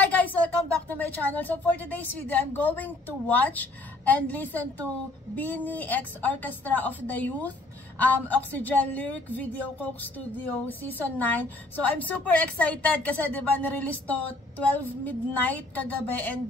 Hi guys! Welcome back to my channel. So for today's video, I'm going to watch and listen to BINI X Orchestra of the Youth Oxygen Lyric Video Coke Studio Season 9. So I'm super excited kasi diba nirelease to 12 midnight kagabi and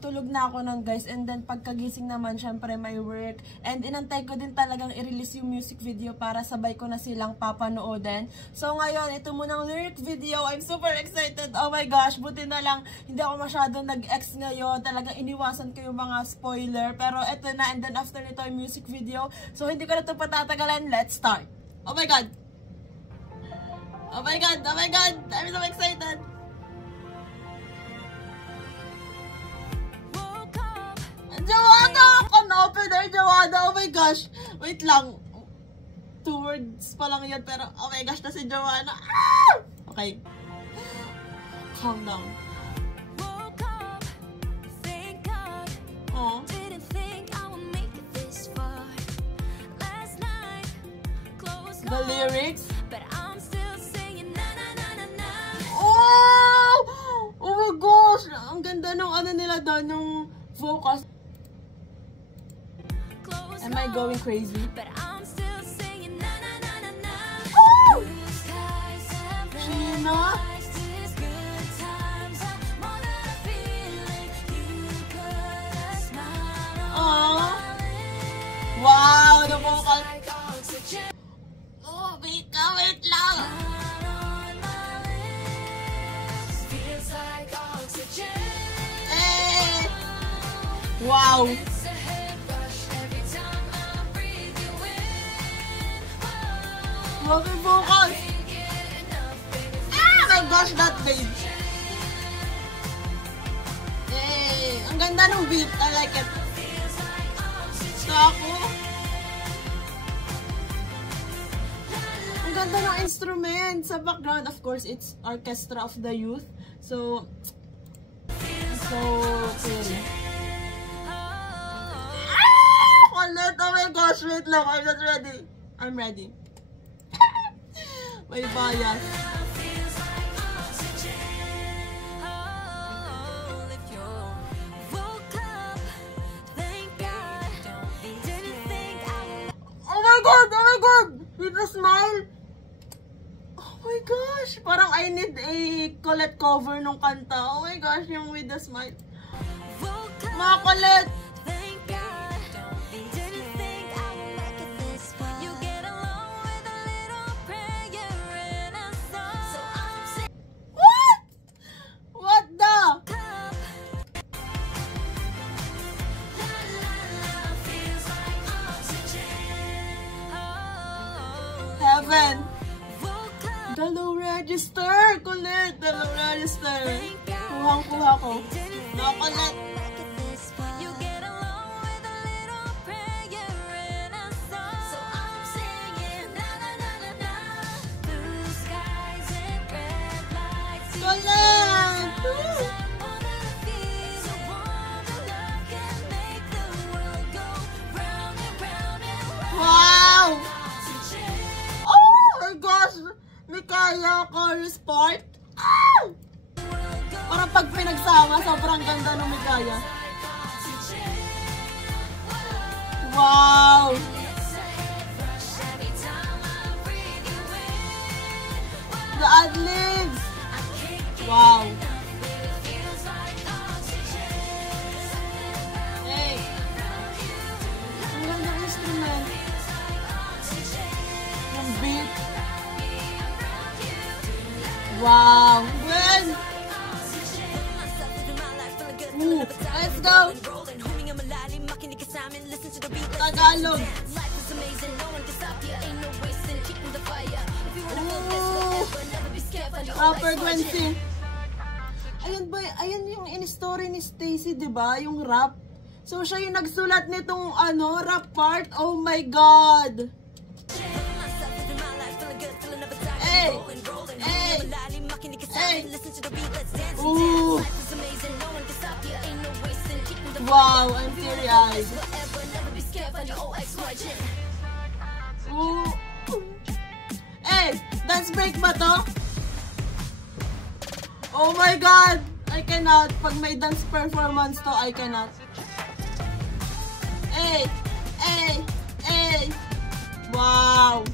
tulog na ako nun guys. And then pagkagising naman syempre may work. And inantay ko din talagang i-release yung music video para sabay ko na silang papanoodin. So ngayon, ito munang lyric video. I'm super excited. Oh my gosh, buti na lang hindi ako masyadong nag-X ngayon. Talagang iniwasan ko yung mga spoiler. Pero ito na, and then after nito yung music video. So hindi ko na ito patatagalan. Let's start. Oh my god. Oh my god. Oh my god. I'm so excited. Joanna! Come open there, Joanna. Oh my gosh. Wait lang. 2 words pa lang yun, pero oh my gosh, na si Joanna. Ah! Okay. Calm down. Oh. The lyrics. Oh! Oh my gosh! Ang ganda nung ano nila doon, nung vocals. Am I going crazy? Oh! Sheena? Oh! Wow! The vocals. Oh, wait lang! Eh! Wow! Bakit vocals? Ah! My gosh, that babe! Eh! Ang ganda ng beat. I like it. So ako, ang ganda ng instrument sa background. Of course, it's Orchestra of the Youth. So pretty. Ah! Kulit! Oh my gosh, wait lang. I'm not ready. I'm ready. May bias. Oh my god! Oh my god! With a smile. Oh my gosh! Parang I need a Colette cover nung kanta. Oh my gosh, yung with a smile. Mga Colette! What? What the? Heaven! The low register! Colette! The low register! Kuhang-kuha ko. No, Colette! Colette! Wow! Mikaya chorus part. Ah! Parang pag pinagsama, sobrang ganda ng Mikaya. Wow! The ad-libs! Wow! Hey! Ang ganda ng instrument. Yung beat. Wow! Good! Ooh, let's go! Tagalog! Ooh! Proper Gwency! Ayan yung in-story ni Stacy, diba? Yung rap. So, siya yung nagsulat nitong, rap part. Oh my God! Hey! Hey! Hey! Ooh! Wow! I'm teary-eyed. Ooh! Hey! Dance break ba to? Oh my God! I cannot. Pag may dance performance to, I cannot. Hey! Hey! Hey! Wow!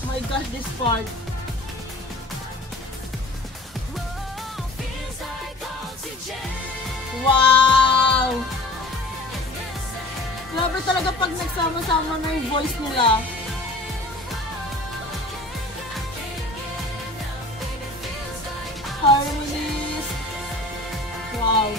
Oh my gosh, this part. Wow! Grabe talaga pag nagsama-sama na yung voice nila. Harmonies. Wow.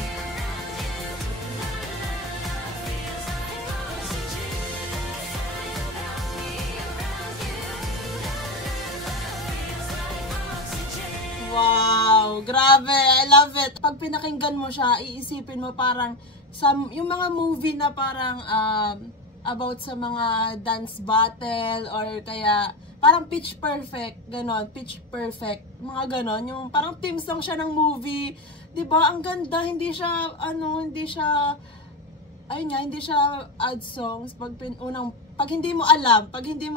Wow, grabe, I love it. Pag pinakinggan mo siya, iisipin mo parang yung mga movie na parang about sa mga dance battle or kaya parang Pitch Perfect, ganon, Pitch Perfect, mga ganon, yung parang theme song siya ng movie, 'di ba? Ang ganda, hindi siya hindi siya ad songs pag hindi mo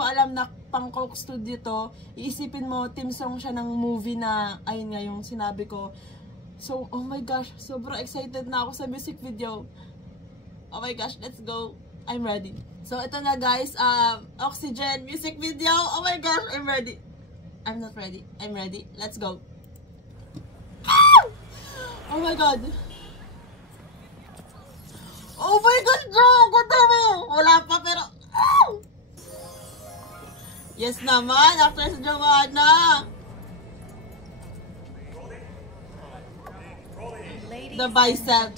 alam na pang Coke Studio to, iisipin mo theme song siya ng movie na ayun nga yung sinabi ko. So, oh my gosh, sobrang excited na ako sa music video. Oh my gosh, let's go. I'm ready. So, ito na guys, Oxygen music video. Oh my gosh, I'm ready. I'm not ready. I'm ready. Let's go. Oh my god. Oh my gosh, Joe! Ganda mo! Wala pa pero... Yes naman, actress Joanna. The bicep.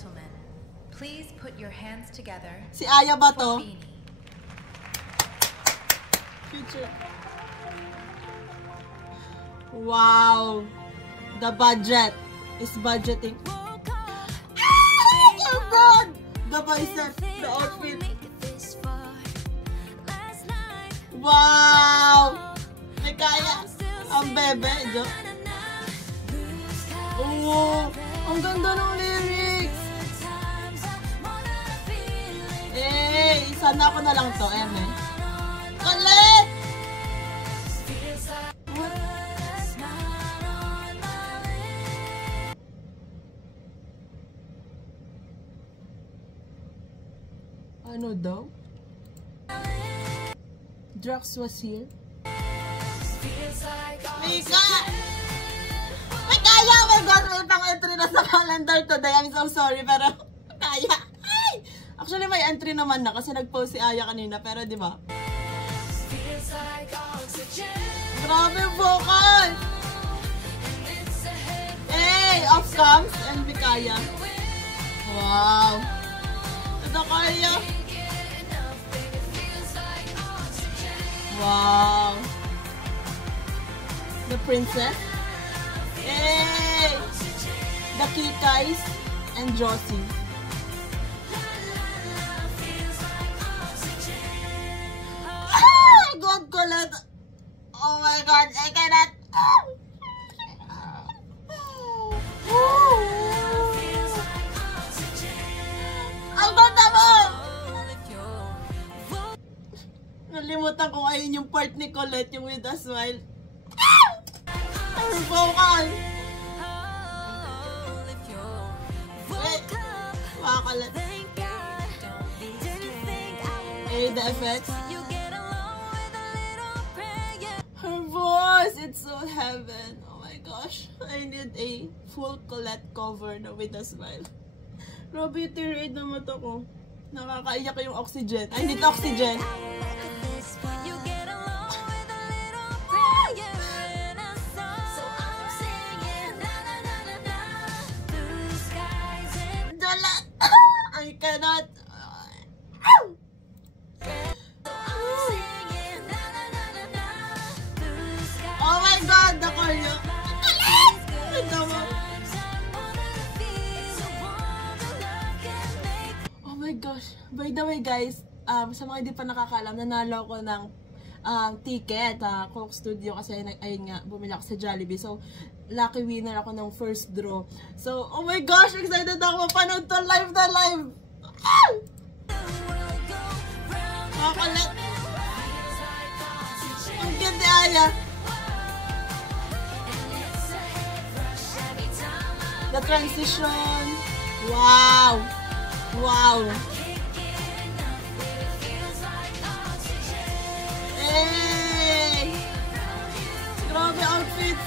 Please put your hands together. Si Aya ba to? Future. Wow. The budget is budgeting. Oh God! The bicep, the outfit. Wow! May kaya. Ang bebe, Jo. Oh, ang ganda ng lyrics. Eh, sana ako na lang to, eme. Ulit! Ano daw? Drax was here. Mika! May kaya! Oh my God! May pang-entry na sa calendar today. I'm so sorry, pero kaya. Ay! Actually, may entry naman na kasi nag-post si Aya kanina, pero di ba? Grabe yung vocal! Hey! Off comes and Mikaya. Wow! Ito kaya! Wow! The princess. Hey! The Kikais and Josie. Ah! God, Colette! Oh my God! I cannot! Ang ganda mo! Nalimutan ko ayun yung part ni Colette, yung with a smile. Her vocal! Wait! Wow, Colette. Hey, the effects. Her voice! It's so heaven. Oh my gosh. I need a full Colette cover na with a smile. Grabe, tear-aid na mata ko. Nakakaiyak yung oxygen. I need oxygen. I cannot. Oh my God, the choreo. Oh my gosh. By the way guys, sa mga hindi pa nakakalam, nanalo ko ng ticket Coke Studio kasi ayun nga, bumili ako sa Jollibee. So, lucky winner ako ng first draw. So, oh my gosh, excited ako mapanood to live na live. kaya. The transition. Wow. Wow. Hey! Grabe outfit.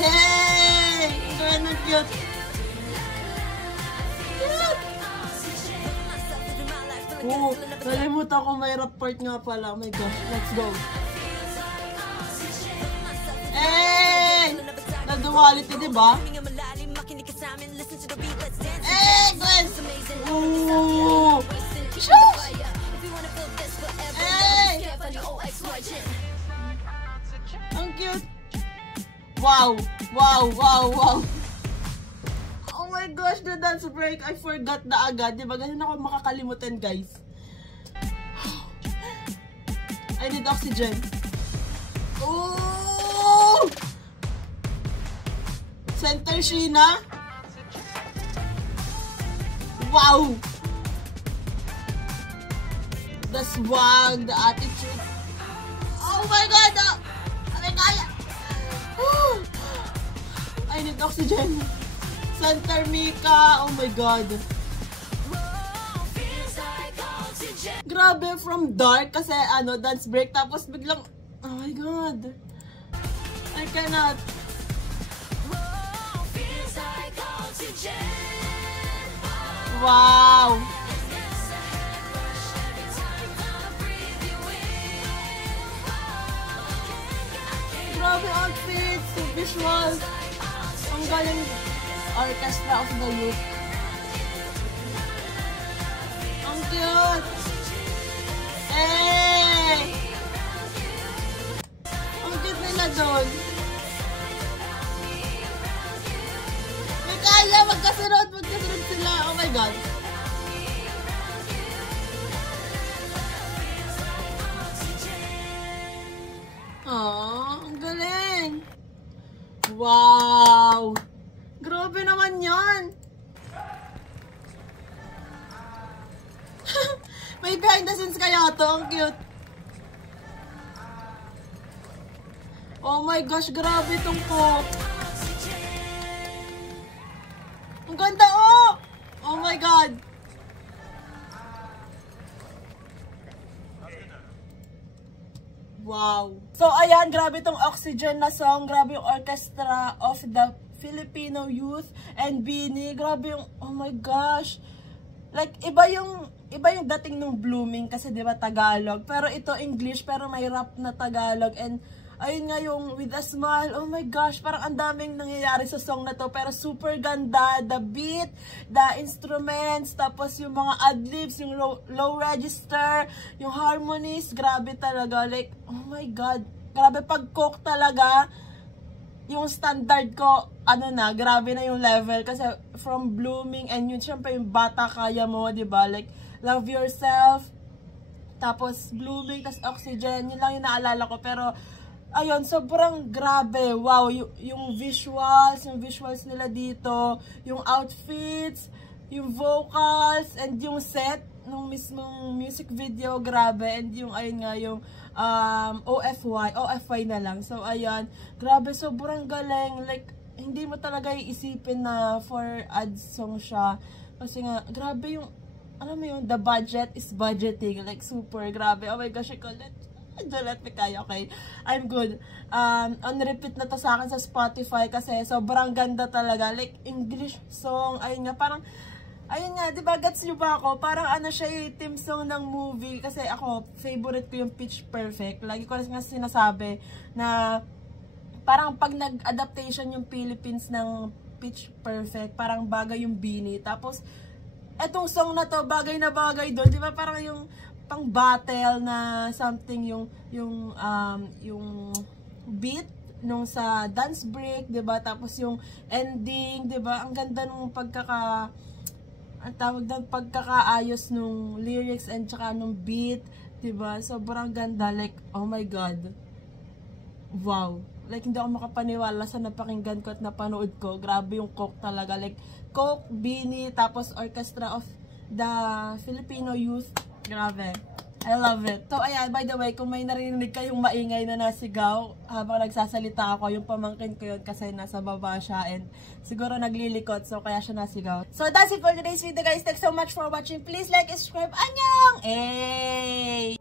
Hey! Ang cute. Oh, nalimutan ko may rap part nga pala. Oh my gosh, let's go. Hey! Nag-duality, diba? Hey, guys! Ooh! Shush! Hey! Ang cute! Wow! Wow! Wow! Wow! Oh my gosh, the dance break! I forgot na agad. Diba? Ganun ako makakalimutan, guys. I need oxygen. Oh! Center Sheena. Wow! The swag, the attitude. Oh my god! Ay, kaya! I need oxygen. Center Mika. Oh my god. Grabe, from dark kasi ano, dance break, tapos biglang, oh my god. I cannot. Wow. Grabe outfits, visuals. Ang galing orchestra of the youth. Ang cute. Hey! Ang cute nila doon. May kaya, magkasunod sila. Oh my god. Oh, ang galing. Wow! Grabe naman yan. May behind the scenes kaya to. Ang cute. Oh my gosh, grabe itong pop. Ang ganda, oh! Oh my god. Wow. So, ayan, grabe itong Oxygen na song. Grabe yung orchestra of the Filipino youth and Beanie. Grabe yung, oh my gosh. Like, iba yung dating ng Blooming kasi 'di ba Tagalog, pero ito English pero may rap na Tagalog, and ayun nga yung With a Smile. Oh my gosh, parang ang daming nangyayari sa song na to, pero super ganda, the beat, the instruments, tapos yung mga adlibs, yung low register, yung harmonies, grabe talaga. Like, oh my god, grabe pag cook talaga. Yung standard ko, ano na, grabe na yung level kasi from Blooming, and yun syempre yung Bata Kaya Mo, 'di ba? Like Love Yourself, tapos Blooming, tapos Oxygen, yun lang yung naalala ko. Pero ayun, sobrang grabe. Wow, yung visuals nila dito, yung outfits, yung vocals, and yung set nung mismong music video, grabe. And yung ayun nga yung OFY na lang. So ayan, grabe, sobrang galing. Like, hindi mo talaga iisipin na for ads song siya. Kasi nga, grabe yung, alam mo yung, the budget is budgeting. Like, super grabe. Oh my gosh, I call it. Don't let me kaya, okay? I'm good. On repeat na to sa akin sa Spotify kasi sobrang ganda talaga. Like, English song. Ayun nga, parang, ayun nga, diba, gets nyo ba ako? Parang ano siya yung theme song ng movie. Kasi ako, favorite ko yung Pitch Perfect. Lagi ko nga sinasabi na parang pag nag-adaptation yung Philippines ng Pitch Perfect, parang bagay yung Beanie. Tapos, etong song na to, bagay na bagay doon. Diba, parang yung pang battle na something, yung beat nung sa dance break, 'di ba? Tapos yung ending, 'di ba? Ang ganda nung ang tawag doon, pagkakaayos nung lyrics and tsaka nung beat, 'di ba? Sobrang ganda, like, oh my god. Wow. Like, hindi ako makapaniwala sa napakinggan ko at napanood ko. Grabe yung Coke talaga. Like, Coke, Beanie, tapos Orchestra of the Filipino Youth. Grabe. I love it. So, ayan, by the way, kung may narinig kayong maingay na nasigaw habang nagsasalita ako, yung pamangkin ko yun kasi nasa baba siya and siguro naglilikot, so kaya siya nasigaw. So, that's it for today's video, guys. Thanks so much for watching. Please like and subscribe. Annyeong! Hey!